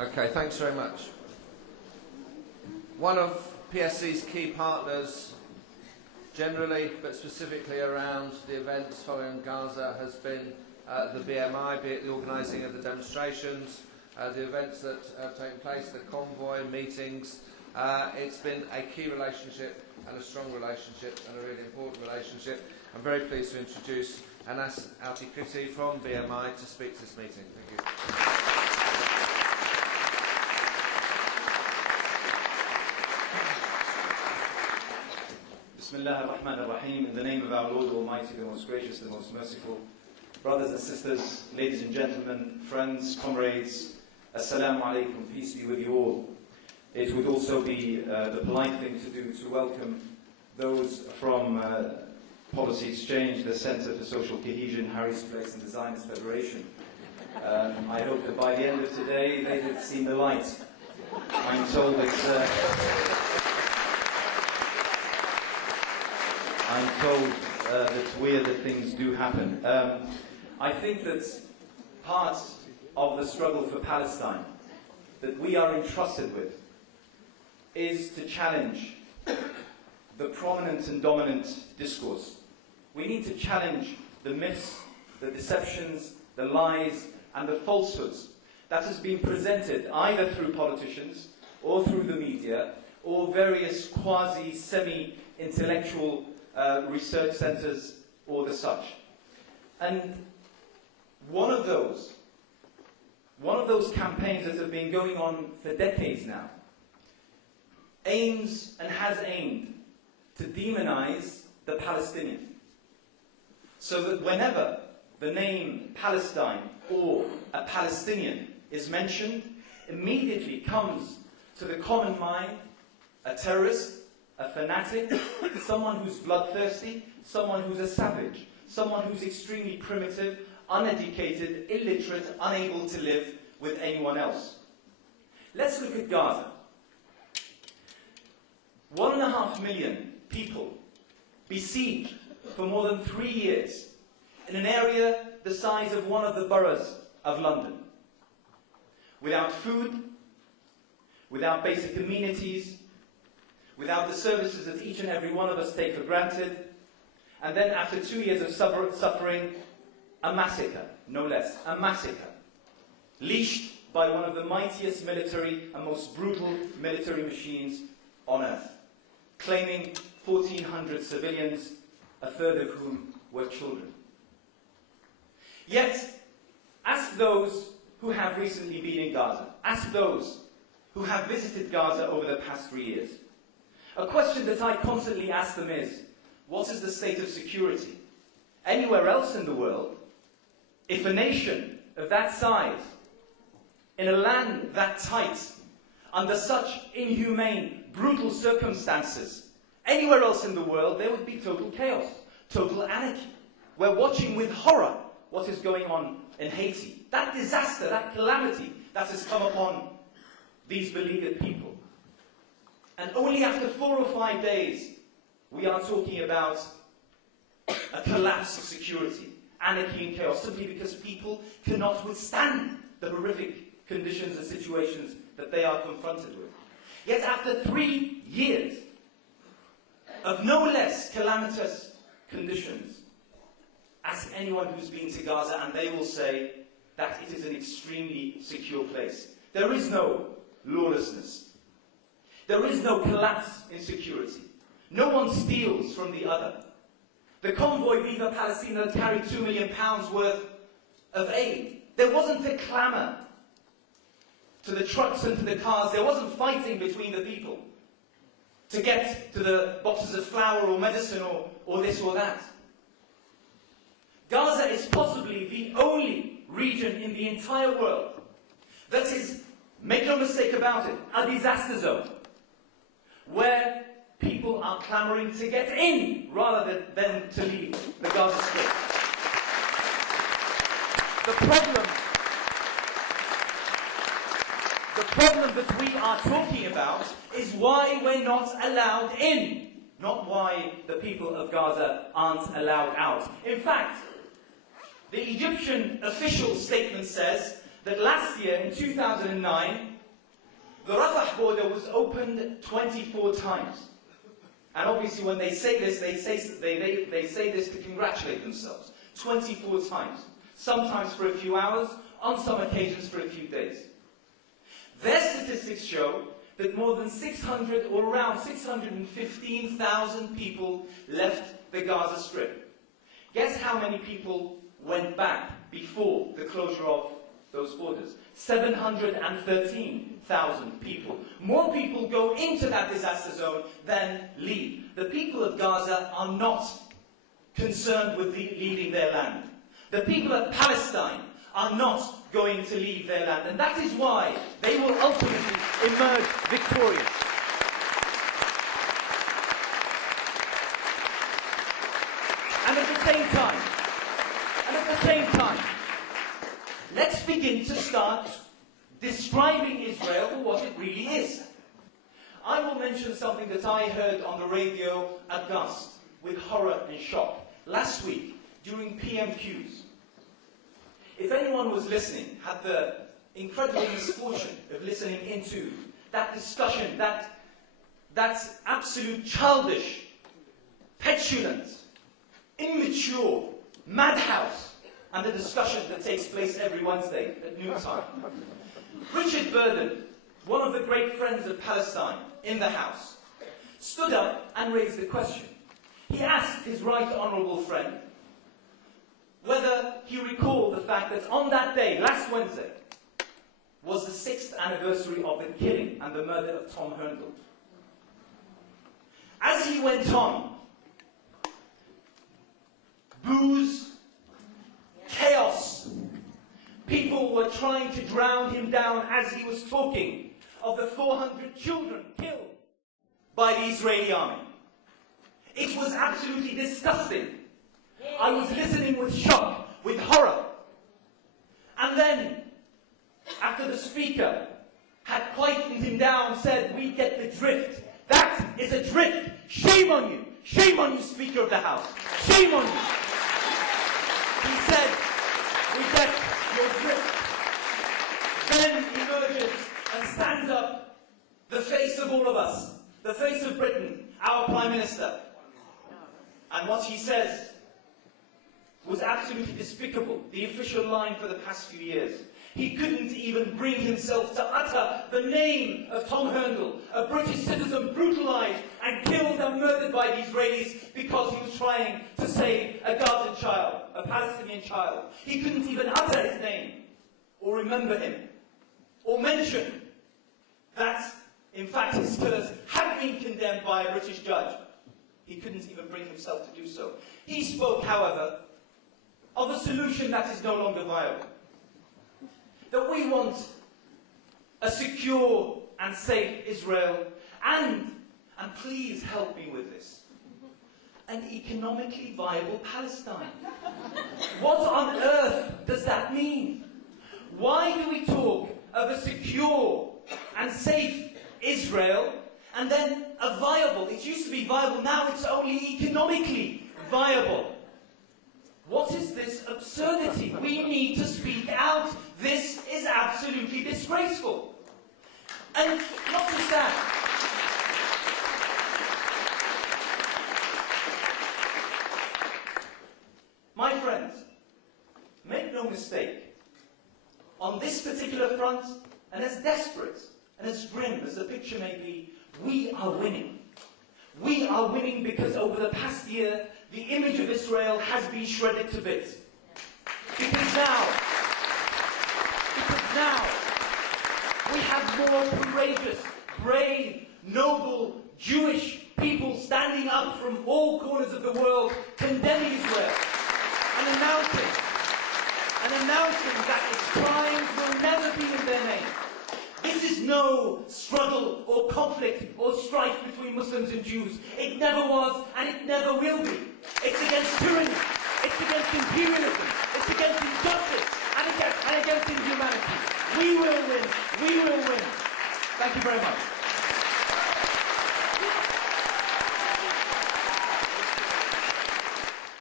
Okay, thanks very much. One of PSC's key partners generally, but specifically around the events following Gaza, has been the BMI, be it the organising of the demonstrations, the events that have taken place, the convoy, meetings. It's been a key relationship and a strong relationship and a really important relationship. I'm very pleased to introduce Anas Altikritti from BMI to speak to this meeting. Thank you. Bismillah ar-Rahman ar-Rahim. In the name of our Lord Almighty, the most gracious, the most merciful. Brothers and sisters, ladies and gentlemen, friends, comrades, Assalamu alaikum, peace be with you all. It would also be the polite thing to do to welcome those from Policy Exchange, the Centre for Social Cohesion, Harry's Place and Designers Federation. I hope that by the end of today they have seen the light. I'm told that weirder things do happen. I think that part of the struggle for Palestine that we are entrusted with is to challenge the prominent and dominant discourse. We need to challenge the myths, the deceptions, the lies and the falsehoods that has been presented either through politicians or through the media or various quasi-semi-intellectual research centres or the such. And one of those campaigns that have been going on for decades now aims and has aimed to demonize the Palestinian. So that whenever the name Palestine or a Palestinian is mentioned, immediately comes to the common mind a terrorist, a fanatic, someone who's bloodthirsty, someone who's a savage, someone who's extremely primitive, uneducated, illiterate, unable to live with anyone else. Let's look at Gaza. 1.5 million people besieged for more than 3 years in an area the size of one of the boroughs of London. Without food, without basic amenities, without the services that each and every one of us take for granted, and then after 2 years of suffering, a massacre, no less, a massacre, leashed by one of the mightiest military and most brutal military machines on earth, claiming 1,400 civilians, a third of whom were children. Yet, ask those who have recently been in Gaza, ask those who have visited Gaza over the past 3 years. A question that I constantly ask them is, what is the state of security? Anywhere else in the world, if a nation of that size, in a land that tight, under such inhumane, brutal circumstances, anywhere else in the world, there would be total chaos, total anarchy. We're watching with horror what is going on in Haiti. That disaster, that calamity that has come upon these beleaguered people. And only after 4 or 5 days, we are talking about a collapse of security, anarchy and chaos, simply because people cannot withstand the horrific conditions and situations that they are confronted with. Yet after 3 years of no less calamitous conditions, ask anyone who's been to Gaza and they will say that it is an extremely secure place. There is no lawlessness. There is no collapse in security. No one steals from the other. The convoy Viva Palestine that carried £2 million worth of aid. There wasn't a clamour to the trucks and to the cars. There wasn't fighting between the people to get to the boxes of flour or medicine or this or that. Gaza is possibly the only region in the entire world that is, make no mistake about it, a disaster zone, where people are clamouring to get in rather than to leave the Gaza Strip. The problem that we are talking about is why we're not allowed in, not why the people of Gaza aren't allowed out. In fact, the Egyptian official statement says that last year, in 2009, The Rafah border was opened 24 times. And obviously when they say this, they say this to congratulate themselves. 24 times. Sometimes for a few hours, on some occasions for a few days. Their statistics show that more than 600 or around 615,000 people left the Gaza Strip. Guess how many people went back before the closure of those borders? 713,000 people. More people go into that disaster zone than leave. The people of Gaza are not concerned with leaving their land. The people of Palestine are not going to leave their land, and that is why they will ultimately emerge victorious. And at the same time, let's begin to start describing Israel for what it really is. I will mention something that I heard on the radio aghast, with horror and shock, last week during PMQs. If anyone was listening, had the incredible misfortune of listening into that discussion, that absolute childish, petulant, immature madhouse, and the discussion that takes place every Wednesday at noontime. Richard Burden, one of the great friends of Palestine in the House, stood up and raised the question. He asked his right honourable friend whether he recalled the fact that on that day, last Wednesday, was the 6th anniversary of the killing and the murder of Tom Herndl. As he went on, booze, chaos, people were trying to drown him down as he was talking of the 400 children killed by the Israeli army. It was absolutely disgusting. I was listening with shock, with horror. And then, after the speaker had quietened him down, said, "We get the drift. That is a drift. Shame on you. Shame on you, Speaker of the House. Shame on you." He said, "We get your drift." Then emerges and stands up the face of all of us, the face of Britain, our Prime Minister. And what he says was absolutely despicable, the official line for the past few years. He couldn't even bring himself to utter the name of Tom Herndl, a British citizen brutalised and killed and murdered by the Israelis because he was trying to save a Gazan child, a Palestinian child. He couldn't even utter his name, or remember him, or mention that, in fact, his killers had been condemned by a British judge. He couldn't even bring himself to do so. He spoke, however, of a solution that is no longer viable. That we want a secure and safe Israel and please help me with this, an economically viable Palestine. What on earth does that mean? Why do we talk of a secure and safe Israel and then a viable? It used to be viable, now it's only economically viable. What is this absurdity? We need to speak out. This is absolutely disgraceful. And not just that. My friends, make no mistake. On this particular front, and as desperate and as grim as the picture may be, we are winning. We are winning because over the past year, the image of Israel has been shredded to bits. Because now, we have more courageous, brave, noble, Jewish people standing up from all corners of the world, condemning Israel, and announcing that its crimes will never be in their name. This is no struggle or conflict or strife between Muslims and Jews. It never was and it never will be. It's against tyranny. It's against imperialism. It's against injustice and against inhumanity. We will win. We will win. Thank you very much.